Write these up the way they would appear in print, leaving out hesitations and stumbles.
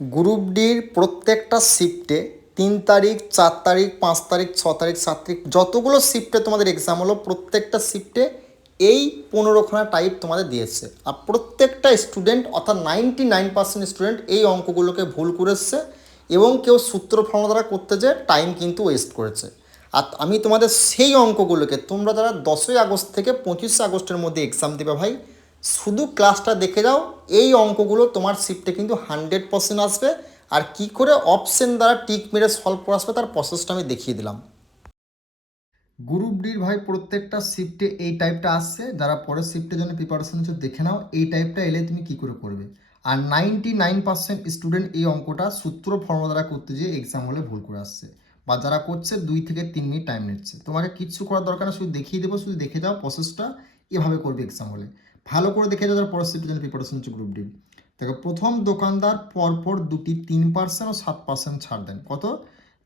Group ডির প্রত্যেকটা শিফটে 3 তারিখ, 4 তারিখ, 5 তারিখ, 6 তারিখ, 7 তারিখ যতগুলো শিফটে তোমাদের এক্সাম হলো প্রত্যেকটা শিফটে এই 15খানা টাইপ তোমাদের দিয়েছে। আর প্রত্যেকটা স্টুডেন্ট অর্থাৎ 99% স্টুডেন্ট এই অঙ্কগুলোকে ভুল করেছে এবং কেউ সূত্র ফর্মুলা দ্বারা করতে যে টাইম কিন্তু ওয়েস্ট করেছে। আর আমি তোমাদের সেই অঙ্কগুলোকে তোমরা যারা 10ই আগস্ট থেকে 25শে আগস্টের মধ্যে এক্সাম দেবে ভাই, শুধু ক্লাসটা দেখে যাও, এই অঙ্কগুলো তোমার শিফটে কিন্তু 100% আসবে। আর কি করে অপশন দ্বারা টিক মেরে সলভ করে আসবে তার প্রসেসটা আমি দেখিয়ে দিলাম। গ্রুপ ডির ভাই প্রত্যেকটা শিফটে এই টাইপটা আসছে। যারা পরের শিফটের জন্য প্রিপারেশন হচ্ছে দেখে নাও, এই টাইপটা এলে তুমি কি করে করবে। আর 99% স্টুডেন্ট এই অঙ্কটা সূত্র ফর্মুলা দ্বারা করতে যেয়ে এক্সাম হলে ভুল করে আসছে, বা যারা করছে 2 থেকে 3 মিনিট টাইম নিচ্ছে। তোমাকে কিচ্ছু করার দরকার না, শুধু দেখিয়ে দেবো, শুধু দেখে যাও প্রসেসটা এভাবে করবে এক্সাম হলে। ভালো করে দেখে যাও যারা পরের শিফটের জন্য প্রিপারেশন হচ্ছে গ্রুপ ডি। দেখো, প্রথম দোকানদার পরপর দুটি 3% ও 7% ছাড় দেন। কত?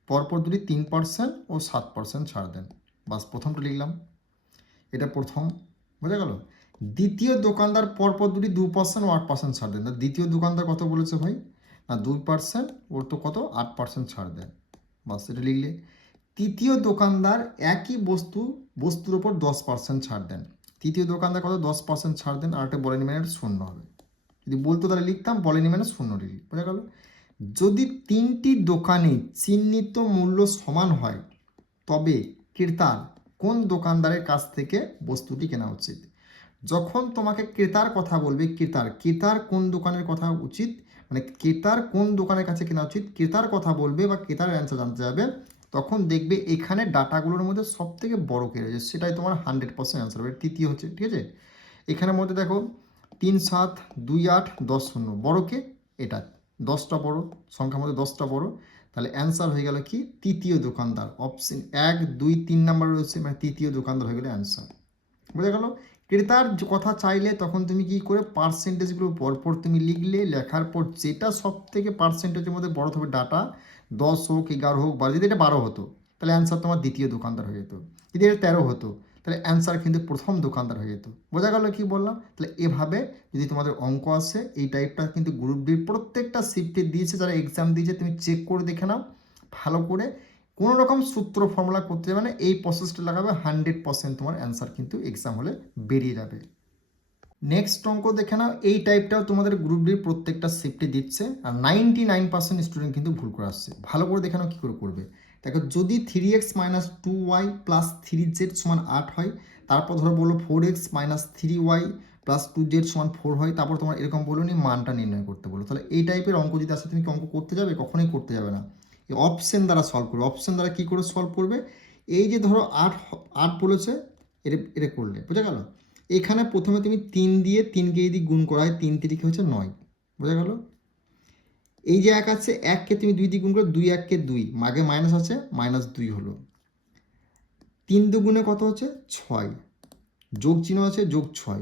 পরপর দুটি 3% ও 7% ছাড় দেন। বাস প্রথমটা লিখলাম, এটা প্রথম, বোঝা গেল। দ্বিতীয় দোকানদার পরপর দুটি 2% ও 8% ছাড় দেন। দ্বিতীয় দোকানদার কত বলেছে ভাই? না 2%, ওর তো কত 8% ছাড় দেন। বাস এটা লিখলে। তৃতীয় দোকানদার একই বস্তুর ওপর 10% ছাড় দেন। তৃতীয় দোকানদার কত 10% ছাড় দেন, আর একটা বলেনি মানে শূন্য হবে। যদি বলতো তাহলে লিখতাম, বলেনি মানে শূন্য লিখি, বোঝা গেল। যদি তিনটি দোকানে চিহ্নিত মূল্য সমান হয় তবে ক্রেতার কোন দোকানদারের কাছ থেকে বস্তুটি কেনা উচিত? যখন তোমাকে ক্রেতার কথা বলবে, ক্রেতার কোন দোকানের কথা উচিত, মানে ক্রেতার কোন দোকানের কাছে কেনা উচিত, ক্রেতার কথা বলবে বা ক্রেতার অ্যান্সার জানতে যাবে, তখন দেখবে এখানে ডাটাগুলোর মধ্যে সব থেকে বড় কে রয়েছে, সেটাই তোমার 100% অ্যান্সার হবে। তৃতীয় হচ্ছে, ঠিক আছে। এখানের মধ্যে দেখো 3, 7, 2, 8, 10, 0 বড় কে? এটা 10টা বড়, সংখ্যার মধ্যে 10টা বড়। তাহলে অ্যান্সার হয়ে গেল কি? তৃতীয় দোকানদার। অপশন 1, 2, 3 নাম্বার রয়েছে, মানে তৃতীয় দোকানদার হয়ে গেলে অ্যান্সার, বোঝা গেল। ক্রেতার কথা চাইলে তখন তুমি কি করে পার্সেন্টেজগুলো পরপর তুমি লিখলে, লেখার পর যেটা সব থেকে পার্সেন্টেজের মধ্যে বড় হবে ডাটা, 10 হোক, 11 হোক, 12, যদি এটা 12 হতো তাহলে অ্যান্সার তোমার দ্বিতীয় দোকানদার হয়ে যেত। যদি এটা 13 হতো তাহলে অ্যান্সার কিন্তু প্রথম দোকানদার হয়ে যেত। বোঝা গেল কি বললাম? তাহলে এভাবে যদি তোমাদের অঙ্ক আসে, এই টাইপটা কিন্তু গ্রুপ ডির প্রত্যেকটা শিফটে দিয়েছে, যারা এক্সাম দিয়েছে তুমি চেক করে দেখে নাও ভালো করে। কোনো রকম সূত্র ফর্মুলা করতে যাবে না, এই প্রসেসটা লাগাবে, 100% তোমার অ্যান্সার কিন্তু এক্সাম হলে বেরিয়ে যাবে। নেক্সট অঙ্ক দেখে নাও, এই টাইপটাও তোমাদের গ্রুপ ডির প্রত্যেকটা শিফটে দিচ্ছে, আর 99% স্টুডেন্ট কিন্তু ভুল করে আসছে। ভালো করে দেখে নাও কী করে করবে। দেখো, যদি 3x - 2y + 3z = 8 হয়, তারপর ধরো বলো 4x - 3y + 2z = 4 হয়, তারপর তোমার এরকম বলো নি মানটা নির্ণয় করতে বলো, তাহলে এই টাইপের অঙ্ক যদি আসে তুমি কি অঙ্ক করতে যাবে? কখনোই করতে যাবে না। এই অপশন দ্বারা সলভ করবে। অপশন দ্বারা কী করে সলভ করবে? এই যে ধরো 8 8 বলেছে, এটা করলে, বোঝা গেল। এখানে প্রথমে তুমি 3 দিয়ে 3কে যদি গুণ করা হয়, 3 3 হচ্ছে 9, বোঝা গেল। এই যে 1 আছে, 1কে তুমি 2 দিয়ে গুণ করো, 2 1 কে 2, মাগে মাইনাস আছে, -2 হলো। 3 দুগুণে কত হচ্ছে? 6, যোগ চিহ্ন আছে, যোগ 6।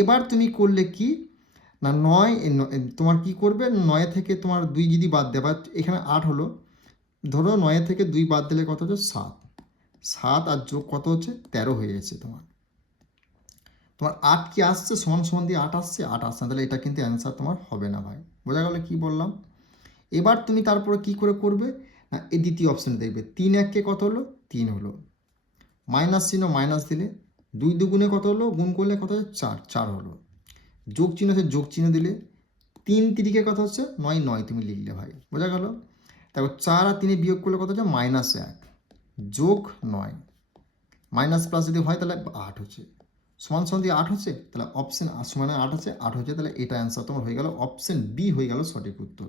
এবার তুমি করলে কি না, 9 তোমার কি করবে, 9 থেকে তোমার 2 যদি বাদ দেবা, এখানে 8 হলো, ধরো 9 থেকে 2 বাদ দিলে কত হচ্ছে? 7। 7 আর যোগ কত হচ্ছে? 13 হয়ে গেছে তোমার। 8 কি আসছে? সমান সমান দিয়ে 8 আসছে, 8 আসছে না, তাহলে এটা কিন্তু অ্যান্সার তোমার হবে না ভাই। বোঝা গেল কি বললাম? এবার তুমি তারপরে কি করে করবে না, এই দ্বিতীয় অপশানে দেখবে 3 1 কত হলো? 3 হলো। মাইনাস চিহ্ন মাইনাস দিলে, 2 দুগুণে কত হলো? গুণ করলে কত হচ্ছে? 4, 4 হলো। যোগ চিহ্ন আছে, যোগ চিহ্ন দিলে 3 3 কত হচ্ছে? 9, 9 তুমি লিখলে ভাই, বোঝা গেল। তারপর 4 আর 3 বিয়োগ করলে কত হচ্ছে? -1 যোগ 9, মাইনাস প্লাস যদি হয় তাহলে 8 হচ্ছে, সমান সমান দিয়ে 8 হচ্ছে, তাহলে অপশন সমানে 8 আছে, 8 হচ্ছে, তাহলে এটা অ্যান্সার তোমার হয়ে গেল, অপশন বি হয়ে গেল সঠিক উত্তর।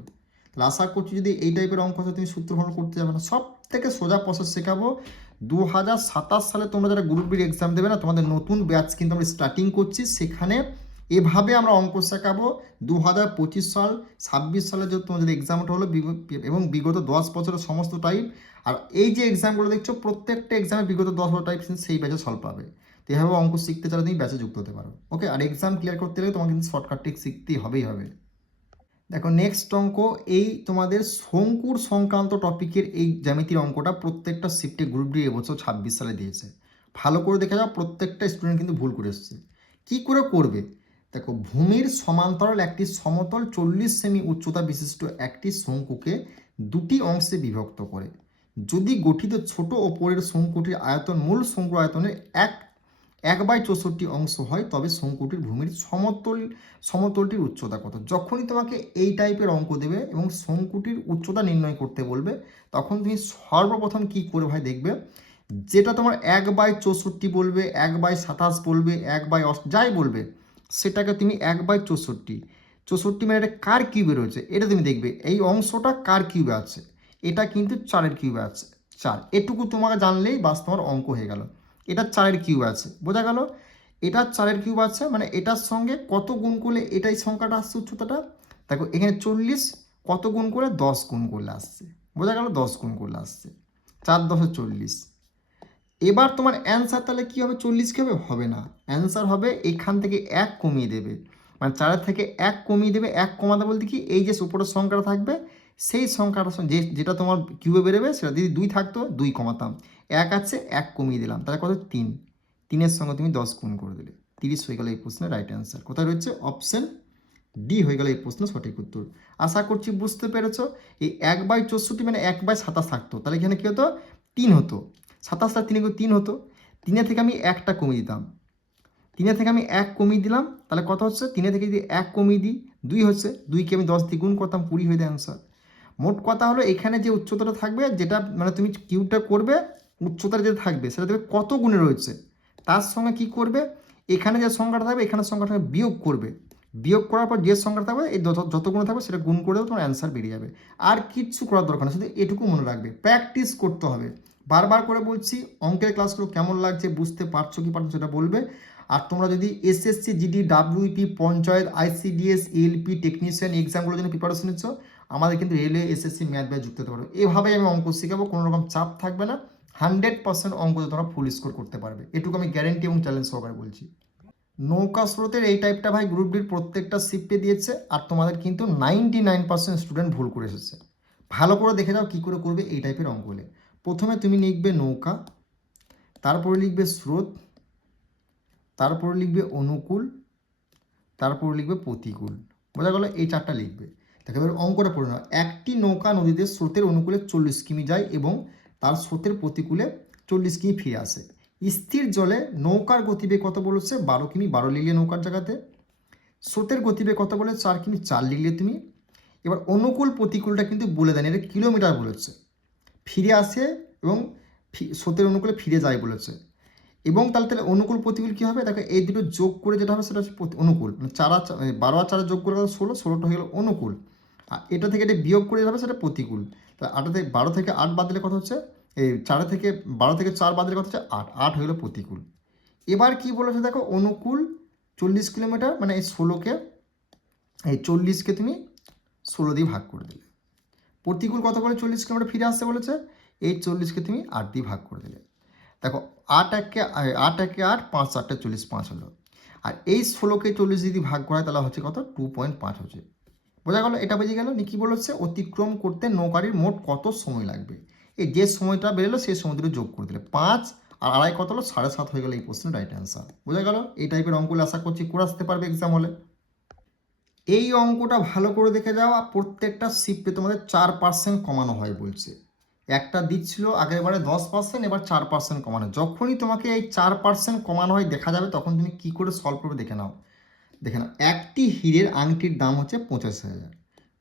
তাহলে আশা করছি যদি এই টাইপের অঙ্ক আছে তুমি সূত্র ফর্মুলা করতে যাবে না। সব থেকে সোজা প্রসেস শেখাবো। 2027 সালে তোমরা যারা গ্রুপ বির এক্সাম দেবে না, তোমাদের নতুন ব্যাচ কিন্তু আমরা স্টার্টিং করছি, সেখানে এভাবে আমরা অঙ্ক শেখাবো। 2025 সাল 26 সালে যে তোমাদের এক্সামটা হলো এবং বিগত 10 বছরের সমস্ত টাইপ, আর এই যে এক্সামগুলো দেখছো প্রত্যেকটা এক্সামে বিগত 10 বছর টাইপ সেই ব্যাচে সলভ পাবে। তো এভাবে অঙ্ক শিখতে চাইলে তুমি ব্যাচে যুক্ত হতে পারো। ওকে, আর এক্সাম ক্লিয়ার করতে গেলে তোমাকে কিন্তু শর্টকাট ট্রিক শিখতেই হবেই হবে। দেখো, নেক্সট অঙ্ক, এই তোমাদের শঙ্কুর সংক্রান্ত টপিকের এই জ্যামিতির অঙ্কটা প্রত্যেকটা শিফটে গ্রুপ ডি এবছর 26 সালে দিয়েছে। ভালো করে দেখে যাও, প্রত্যেকটা স্টুডেন্ট কিন্তু ভুল করে এসছে। কী করে করবে? দেখো, ভূমির সমান্তরাল একটি সমতল 40 সেমি উচ্চতা বিশিষ্ট একটি শঙ্কুকে দুটি অংশে বিভক্ত করে যদি গঠিত ছোট ওপরের শঙ্কুটির আয়তন মূল শঙ্কুর আয়তনের 1/64 অংশ হয়, তবে শঙ্কুটির ভূমির সমতলটির উচ্চতা কত। যখনই তোমাকে এই টাইপের অঙ্ক দেবে এবং শঙ্কুটির উচ্চতা নির্ণয় করতে বলবে, তখন তুমি সর্বপ্রথম কি করে ভাই দেখবে, যেটা তোমার 1/64 বলবে, 1/27 বলবে, যাই বলবে, সেটাকে তুমি 1/64 মানে এটা কার কিউবে রয়েছে এটা তুমি দেখবে, এই অংশটা কার কিউবে আছে, এটা কিন্তু 4-এর কিউবে আছে। 4 এটুকু তোমাকে জানলেই বাস তোমার অঙ্ক হয়ে গেল। এটা 4-এর কিউব আছে, বোঝা গেল। এটা 4-এর কিউব আছে মানে এটার সঙ্গে কত গুণ করলে এটাই সংখ্যাটা আসছে উচ্চতাটা। দেখো এখানে 40 কত গুণ করে 10 গুণ করলে আসছে, বোঝা গেল, 10 গুণ করলে আসছে, 4×10 = 40। এবার তোমার অ্যান্সার তাহলে কী হবে, 40 কি হবে, হবে না। অ্যান্সার হবে এখান থেকে 1 কমিয়ে দেবে, মানে 4-এর থেকে 1 কমিয়ে দেবে। 1 কমাতে বলতে কি, এই যে উপরের সংখ্যাটা থাকবে সেই সংখ্যাটা যেটা তোমার কিউবে বেরোবে, সেটা যদি 2 থাকতো 2 কমাতাম, 1 আছে 1 কমিয়ে দিলাম, তাহলে কত 3, 3-এর সঙ্গে তুমি 10 গুণ করে দিলে, 30 হয়ে গেল এই প্রশ্নের রাইট অ্যান্সার। কোথায় রয়েছে, অপশন ডি হয়ে গেল এই প্রশ্নের সঠিক উত্তর। আশা করছি বুঝতে পেরেছো। এই 1/64 মানে 1/27 থাকতো, তাহলে এখানে কী হতো, 3 হতো। 27 আর 3 হতো, 3 থেকে আমি 1টা কমিয়ে দিতাম, 3 থেকে আমি 1 কমিয়ে দিলাম, তাহলে কত হচ্ছে, 3 থেকে যদি 1 কমিয়ে দিই 2 হচ্ছে, 2কে আমি 10 দিয়ে গুণ করতাম, 20 হয়ে যায় অ্যান্সার। মোট কথা হলো এখানে যে উচ্চতাটা থাকবে, যেটা মানে তুমি কিউবটা করবে, উচ্চতাটা যেটা থাকবে সেটা দেখবে কত গুণে রয়েছে, তার সঙ্গে কি করবে, এখানে যে সংখ্যাটা থাকবে এখানে সংখ্যাটা বিয়োগ করবে, বিয়োগ করার পর যে সংখ্যাটা থাকবে এই যত গুণ থাকবে সেটা গুণ করে দেবে, তোমার অ্যান্সার বেরিয়ে যাবে। আর কিচ্ছু করার দরকার নেই, শুধু এটুকু মনে রাখবে, প্র্যাকটিস করতে হবে। বারবার করে বলছি, অঙ্কের ক্লাসগুলো কেমন লাগছে, বুঝতে পারছো কি পারছো সেটা বলবে। আর তোমরা যদি SSC, GD, WP, panchayat, ICDS, LP, technician এক্সামগুলোর জন্য প্রিপারেশন নিচ্ছ, আমাদের কিন্তু রেলওয়ে, এসএসসি, ম্যাথ ব্যাচ যুক্ত হতে পারো। এভাবেই আমি অঙ্ক শেখাবো, কোনো রকম চাপ থাকবে না, 100% অঙ্কতে তোমরা ফুল স্কোর করতে পারবে, এটুকু আমি গ্যারেন্টি এবং চ্যালেঞ্জ সহকারে বলছি। নৌকা স্রোতের এই টাইপটা ভাই গ্রুপ ডির প্রত্যেকটা শিফটে দিয়েছে, আর তোমাদের কিন্তু 99% স্টুডেন্ট ভুল করে এসেছে। ভালো করে দেখে যাও কী করে করবে এই টাইপের অঙ্কগুলো। প্রথমে তুমি লিখবে নৌকা, তারপরে লিখবে স্রোত, তারপরে লিখবে অনুকূল, তারপরে লিখবে প্রতিকূল, বোঝা গেল, এই 4টা লিখবে। দেখো এবার অঙ্কটা পড়ে নাও। একটি নৌকা নদীতে স্রোতের অনুকূলে 40 কিমি যায় এবং তার স্রোতের প্রতিকূলে 40 কিমি ফিরে আসে। স্থির জলে নৌকার গতিবেগ কত বলেছে, 12 কিমি, 12 লিখলে নৌকার জায়গাতে। স্রোতের গতিবেগ কত বলে, 4 কিমি, 4 লিখলে তুমি। এবার অনুকূল প্রতিকূলটা কিন্তু বলে দেন, এটা কিলোমিটার বলেছে, ফিরে আসে এবং স্রোতের অনুকূলে ফিরে যায় বলেছে। এবং তাহলে অনুকূল প্রতিকূল কী হবে, দেখো এই দুটো যোগ করে যেটা হবে সেটা হচ্ছে অনুকূল, মানে 12 আর 4 যোগ করে 16, 16টা হয়ে গেল অনুকূল। আর এটা থেকে এটা বিয়োগ করে হবে সেটা প্রতিকূল। তাহলে 12 থেকে 8 বাদ দিলে কত হচ্ছে, এই 4 থেকে 12 থেকে 4 বাদ দিলে কত হচ্ছে 8, 8 হয়ে গেলো প্রতিকূল। এবার কি বলেছে দেখো, অনুকূল 40 কিলোমিটার, মানে এই 16কে, এই 40কে তুমি 16 দিয়ে ভাগ করে দিলে। প্রতিকূল কত বলে, 40 কিলোমিটার ফিরে আসতে বলেছে, এই 40কে তুমি 8 দিয়ে ভাগ করে দিলে। দেখো 8 একে 8, 5 4 40, 5 হলো। আর এই 16কে 40 যদি ভাগ করা হয় তাহলে হচ্ছে কত, 2.5 হচ্ছে, বোঝা গেল। এটা বুঝে গেল। নি কি বলেছে, অতিক্রম করতে নৌকারির মোট কত সময় লাগবে, এই যে সময়টা বেরোলো সেই সময় দুটো যোগ করে দিলে 5 আর 2.5 কত হলো, 7.5 হয়ে গেল এই প্রশ্নের রাইট অ্যান্সার, বোঝা গেল। এই টাইপের অঙ্কগুলো আশা করছি করে আসতে পারবে এক্সাম হলে। এই অঙ্কটা ভালো করে দেখে যাও, আর প্রত্যেকটা শিফটে তোমাদের 4% কমানো হয় বলছে। একটা দিচ্ছিল আগের বারে 10%, এবার 4% কমানো। যখনই তোমাকে এই 4% কমানো হয় দেখা যাবে, তখন তুমি কি করে সলভ করবে দেখে নাও। দেখে নাও, একটি হীরের আংটির দাম হচ্ছে 85,000।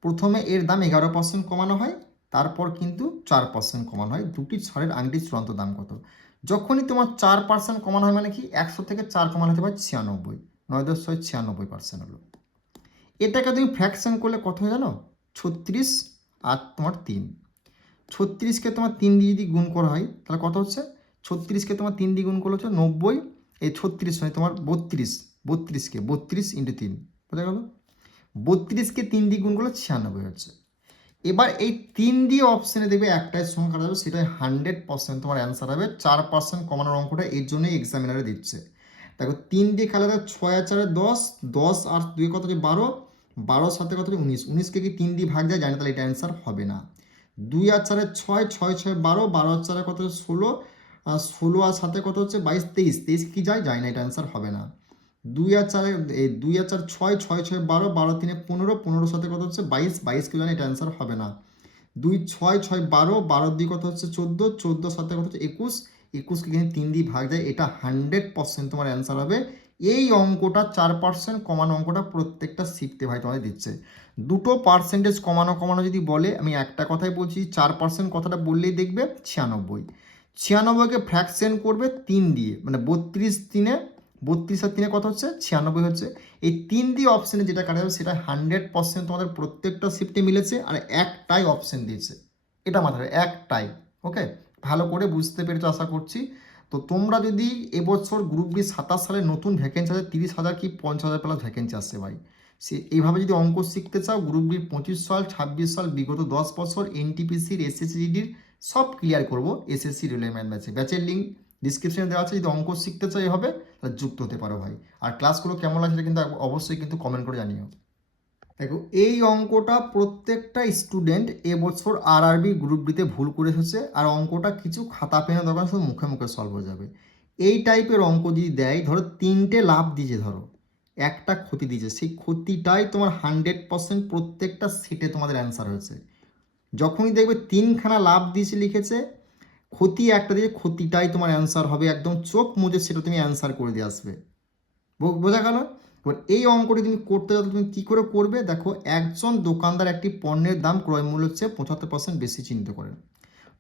প্রথমে এর দাম 11% কমানো হয়, তারপর কিন্তু 4% কমানো হয়। দুটি ছড়ের আংটির চূড়ান্ত দাম কত। যখনই তোমার 4% কমানো হয় মানে কি, 100 থেকে 4 কমানো হতে পারে 96, 9×6 96% হলো। এটাকে তুমি ফ্র্যাকশন করলে কত হয়ে জানো, 36 আর তোমার 3। 36কে তোমার 3 দিয়ে যদি গুণ করা হয় তাহলে কত হচ্ছে, 36কে তোমার 3 দিয়ে গুণ করলে হচ্ছে 90, এই 36 হয় তোমার 32, 32কে 32 × 3, বোঝা গেল। 32কে 3 দিয়ে গুণ করলে 96 হচ্ছে। এবার এই 3 দিয়ে অপশানে দেখবে একটাই সংখ্যা যাবে, সেটাই 100% তোমার অ্যান্সার হবে। 4% কমানোর অঙ্কটা এর জন্যই এক্সামিনারে দিচ্ছে। দেখো 3 দিয়ে খেলা যায়, 6 আর 4 10, 10 আর 2 কত হচ্ছে 12, 12 সাথে কত হচ্ছে 19, 19কে কি 3 দিয়ে ভাগ যায়, জানি, তাহলে এটা অ্যান্সার হবে না। 2 আর 4 6, 6 6 12, 12 আর 4 কত হচ্ছে 16, আর 16 আর 7 কত হচ্ছে 22, 23, 23 কি যায় না, এটা অ্যান্সার হবে না। 2 আর 4 এই 2 আর 4 6, 6 6 12, 12 3 15, 15 সাথে কত হচ্ছে 22, 22 কে জানি, এটা অ্যান্সার হবে না। 2 6 6 12, 12 দিয়ে কত হচ্ছে 14, 14 সাথে কত হচ্ছে 21, 21 কে কিন্তু 3 দিয়ে ভাগ যায়, এটা 100% তোমার অ্যান্সার হবে। এই অঙ্কটা 4% কমানো অঙ্কটা প্রত্যেকটা শিফটে ভাই তোমাদের দিচ্ছে। দুটো পার্সেন্টেজ কমানো কমানো যদি বলে, আমি একটা কথাই বলছি, 4% কথাটা বললেই দেখবে 96, 96কে ফ্র্যাকশন করবে 3 দিয়ে, মানে 32 3-এ, 32 আর 3-এ কত হচ্ছে 96 হচ্ছে। এই 3 দিয়ে অপশানে যেটা কাটা যাবে সেটা 100% তোমাদের প্রত্যেকটা শিফটে মিলেছে, আর একটাই অপশান দিয়েছে, এটা মাথায় একটাই। ওকে, ভালো করে বুঝতে পেরেছো আশা করছি। তো তোমরা যদি এবছর গ্রুপ ডি 27 সালে নতুন ভ্যাকেন্সি আছে 30,000 কি 50,000 প্লাস ভ্যাকেন্সি আসছে ভাই, সে এইভাবে যদি অঙ্ক শিখতে চাও, গ্রুপ ডির 25 সাল 26 সাল বিগত 10 বছর এনটিপিসির এসএসসিজিডির সব ক্লিয়ার করবো এসএসসি রিলেভেন্ট ব্যাচের লিঙ্ক ডিসক্রিপশনে দেওয়া আছে। যদি অঙ্ক শিখতে চাই এভাবে, তাহলে যুক্ত হতে পারো ভাই। আর ক্লাসগুলো কেমন লাগছে সেটা কিন্তু অবশ্যই কিন্তু কমেন্ট করে জানিও। দেখো, এই অঙ্কটা প্রত্যেকটা স্টুডেন্ট এবছর আরআরবি গ্রুপ ডিতে ভুল করে এসেছে, আর অঙ্কটা কিছু খাতা পেনের দরকার, শুধু মুখে মুখে সলভ হয়ে যাবে। এই টাইপের অঙ্ক যদি দেয়, ধরো 3টে লাভ দিয়েছে, ধরো একটা ক্ষতি দিয়েছে, সেই ক্ষতিটাই তোমার 100% প্রত্যেকটা সেটে তোমাদের অ্যান্সার হয়েছে। যখনই দেখবে 3খানা লাভ দিয়েছে লিখেছে, ক্ষতি একটা দিয়ে, ক্ষতিটাই তোমার অ্যান্সার হবে, একদম চোখ মুজে সেটা তুমি অ্যান্সার করে দিয়ে আসবে। বোঝা গেল? এবার এই অঙ্কটি তুমি করতে যাও, তুমি কী করে করবে দেখো, একজন দোকানদার একটি পণ্যের দাম ক্রয় মূল্য হচ্ছে 75% বেশি চিহ্নিত করেন,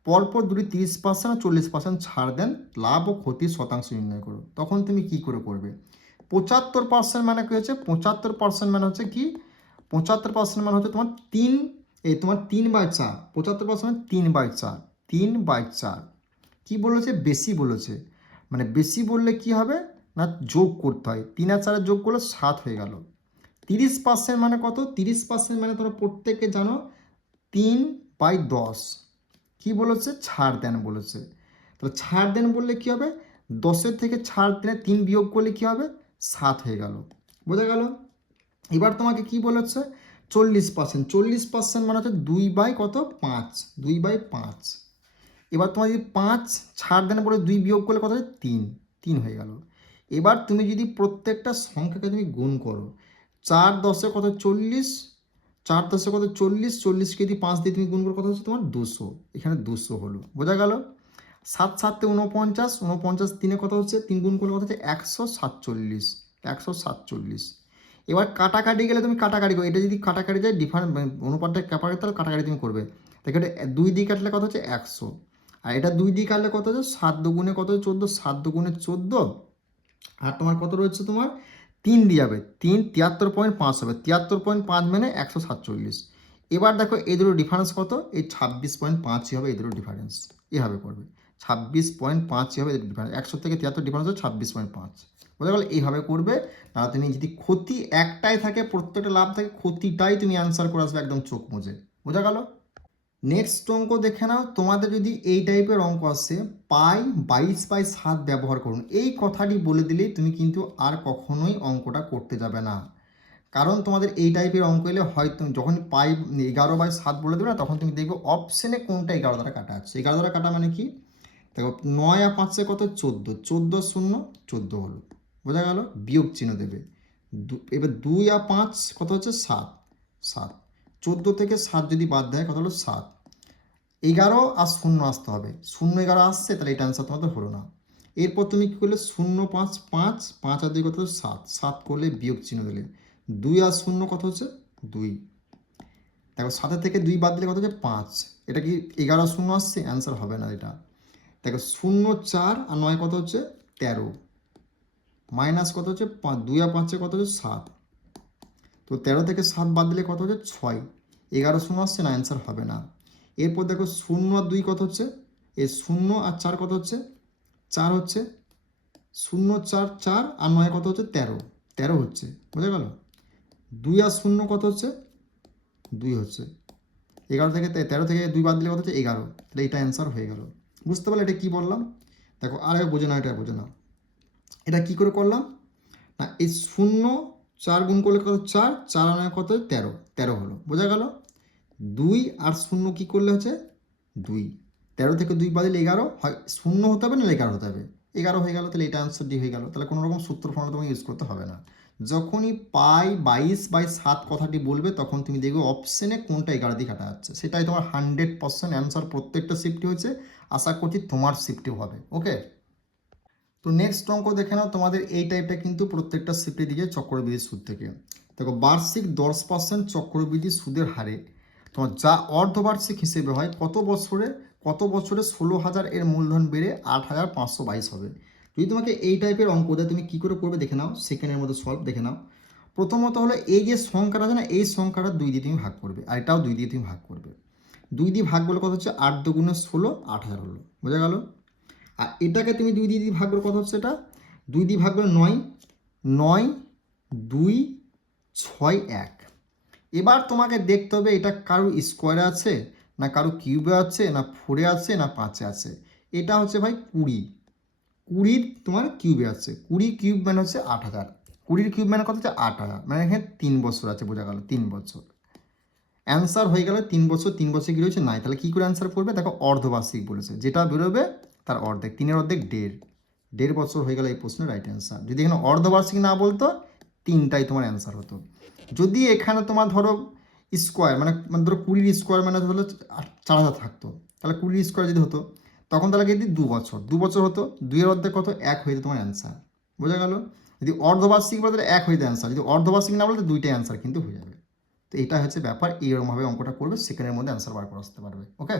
পরপর দুটি 30% ও 40% ছাড় দেন, লাভ ও ক্ষতির শতাংশ নির্ণয় করো। তখন তুমি কি করে করবে? 75% মানে কি হচ্ছে, 75% মানে হচ্ছে কি, 75% মানে হচ্ছে তোমার তোমার 3/4, 75% 3/4, 3/4। কি বলেছে? বেশি বলেছে, মানে বেশি বললে কি হবে না, যোগ করতে হয়, 3 আর 4 যোগ করলে 7 হয়ে গেল। 30% মানে কত? 30% মানে তোমরা প্রত্যেকে জানো 3/10। কি বলেছে? ছাড় দেন বলেছে। তাহলে ছাড় দেন বললে কি হবে, 10-এর থেকে ছাড় দেন 3 বিয়োগ করলে কি হবে, 7 হয়ে গেল। বোঝা গেল? এবার তোমাকে কি বলেছে, 40%, 40% মানে হচ্ছে 2/5, 2/5। এবার তোমার যদি 5 ছাড় দেন বলে 2 বিয়োগ করলে কত হয়, 3, 3 হয়ে গেল। এবার তুমি যদি প্রত্যেকটা সংখ্যাকে তুমি গুণ করো, 4 10-এ কত 40, 4 10-এ কত 40, 40কে যদি 5 দিয়ে তুমি গুণ করো কত হচ্ছে তোমার 200, এখানে 200 হলো। বোঝা গেল? 7 7-এ 49, 49 3-এ কত হচ্ছে, 3 গুণ করলে কত হচ্ছে 147, 147। এবার কাটাকাটি গেলে তুমি কাটাকাটি করো, এটা যদি কাটাকাটি যায় ডিফারেন্ট অনুপাতটা কাটাকাটি, তাহলে কাটাকাটি তুমি করবে। দেখো এটা 2 দিয়ে কাটলে কত হচ্ছে 100, আর এটা 2 দিয়ে কাটলে কত হচ্ছে 7 দুগুণে কত হচ্ছে 14, 7 দুগুণে 14, আর তোমার কত রয়েছে তোমার 3 দিয়ে যাবে, 3 73.5 হবে, 73.5 মানে 147। এবার দেখো এই দুটো ডিফারেন্স কত, এই 26.5 হবে এই দুটো ডিফারেন্স, এভাবে করবে 26.5 হবে এই ডিফারেন্স, 100 থেকে 73 ডিফারেন্স হচ্ছে 26.5। বোঝা গেল? এইভাবে করবে। তাহলে তুমি যদি ক্ষতি একটাই থাকে, প্রত্যেকটা লাভ থাকে, ক্ষতিটাই তুমি অ্যান্সার করে আসবে একদম চোখ মুজে। বোঝা গেল? নেক্সট অঙ্ক দেখে নাও, তোমাদের যদি এই টাইপের অঙ্ক আসে, পাই 22/7 ব্যবহার করুন, এই কথাটি বলে দিলেই তুমি কিন্তু আর কখনোই অঙ্কটা করতে যাবে না। কারণ তোমাদের এই টাইপের অঙ্ক এলে হয়তো যখন পাই 11/7 বলে দেবে না, তখন তুমি দেখবে অপশানে কোনটা 11 দ্বারা কাটা আছে। 11 দ্বারা কাটা মানে কি, দেখো 9 আর 5-এ কত 14, 14 0 14 হলো। বোঝা গেল? বিয়োগ চিহ্ন দেবে। এবার 2 আর 5 কত হচ্ছে 7, 7। 14 থেকে 7 যদি বাদ দেয় কত হলো 7। 11 আর 0 আসতে হবে, 0 11 আসছে, তাহলে এটা অ্যান্সার তোমাদের হলো না। এরপর তুমি কী করলে, 0 5 5, 5 আর 2 কত হচ্ছে 7, 7 করলে বিয়োগ চিহ্ন দিলে, 2 আর 0 কত হচ্ছে 2। দেখো 7 থেকে 2 বাদ দিলে কত হচ্ছে 5, এটা কি 11 0 আসছে, অ্যান্সার হবে না এটা। দেখো 0 4 আর 9 কত হচ্ছে 13, মাইনাস কত হচ্ছে 5, 2 আর 5 কত হচ্ছে 7, তো 13 থেকে 7 বাদ দিলে কত হচ্ছে 6, 11 0 আসছে না, অ্যান্সার হবে না। এরপর দেখো 0 আর 2 কত হচ্ছে, এই 0 আর 4 কত হচ্ছে 4 হচ্ছে, 0 4 4 আর 9 কত হচ্ছে 13, 13 হচ্ছে। বোঝা গেল? 2 আর 0 কত হচ্ছে 2 হচ্ছে, 11 থেকে 13 থেকে 2 বাদ দিলে কত হচ্ছে 11, তাহলে এটা অ্যান্সার হয়ে গেল। বুঝতে পারলে এটা কী বললাম? দেখো আর বোঝে না, এটা বোঝে না, এটা কী করে করলাম না, এই 0 4 গুণ করলে কত 4, 4 আর 9 কত 13, 13 হলো। বোঝা গেল? 2 আর 0 কী করলে হচ্ছে 2, 13 থেকে 2 বাদ দিলে 11 হয়, 0 হতে হবে না 11 হতে হবে, 11 হয়ে গেল, তাহলে এটা অ্যান্সার ডি হয়ে গেল। তাহলে কোনো রকম সূত্র ফর্মুলা তোমাকে ইউজ করতে হবে না। যখনই পাই 22/7 কথাটি বলবে তখন তুমি দেখবে অপশনে কোনটা 11 দিয়ে কাটা যাচ্ছে, সেটাই তোমার 100% অ্যান্সার প্রত্যেকটা শিফটে হয়েছে। আশা করছি তোমার শিফটেও হবে। ওকে, তো নেক্সট অঙ্ক দেখে নাও। তোমাদের এই টাইপটা কিন্তু প্রত্যেকটা শিফটে দিকে চক্রবৃদ্ধি সুদ থেকে। দেখো, বার্ষিক 10% চক্রবৃদ্ধি সুদের হারে তোমার যা অর্ধবার্ষিক হিসেবে হয় কত বছরে 16,000 এর মূলধন বেড়ে 8,522 হবে। যদি তোমাকে এই টাইপের অঙ্ক দেয় তুমি কী করে করবে দেখে নাও, সেকেন্ডের মধ্যে সলভ দেখে নাও। প্রথমত হলো এই যে সংখ্যাটা আছে না, এই সংখ্যাটা 2 দিয়ে তুমি ভাগ করবে, আর এটাও 2 দিয়ে তুমি ভাগ করবে। 2 দিয়ে ভাগ বলে কথা হচ্ছে 8 দুগুণে 16, 8,000 হলো, বোঝা গেল। আর এটাকে তুমি 2 দিয়ে ভাগ করে কত হচ্ছে, এটা 2 দিয়ে ভাগ করে 9, 9, 2, 6, 1। এবার তোমাকে দেখতে হবে এটা কারো স্কোয়ারে আছে না কারো কিউবে আছে না 4-এ আছে না 5-এ আছে। এটা হচ্ছে ভাই 20 তোমার কিউবে আছে। 20 কিউব মানে হচ্ছে 8,000। 20 কিউব মানে কত হচ্ছে 8,000, মানে এখানে 3 বছর আছে, বোঝা গেল 3 বছর। অ্যান্সার হয়ে গেল 3 বছর। 3 বছর কী রয়েছে নাই, তাহলে কী করে অ্যান্সার করবে দেখো, অর্ধবার্ষিক বলেছে, যেটা বেরোবে তার অর্ধেক, 3-এর অর্ধেক 1.5 বছর হয়ে গেল এই প্রশ্নের রাইট অ্যান্সার। যদি এখানে অর্ধবার্ষিক না বলতো 3টাই তোমার অ্যান্সার হতো। যদি এখানে তোমার ধরো স্কোয়ার মানে ধরো 20 স্কোয়ার মানে ধরো 4,000 থাকতো, তাহলে 20 স্কোয়ার যদি হতো তখন তাহলে কি 2 বছর হতো, 2-এর অর্ধেক কত 1 হয়ে যেত তোমার অ্যান্সার, বোঝা গেল। যদি অর্ধবার্ষিক বলতে 1 হয়ে যেত অ্যান্সার, যদি অর্ধবার্ষিক না বলতে 2টাই অ্যান্সার কিন্তু হয়ে যাবে। তো এটা হচ্ছে ব্যাপার, এইরকমভাবে অঙ্কটা করবে, সেকেন্ডের মধ্যে অ্যান্সার বার করে আসতে পারবে। ওকে।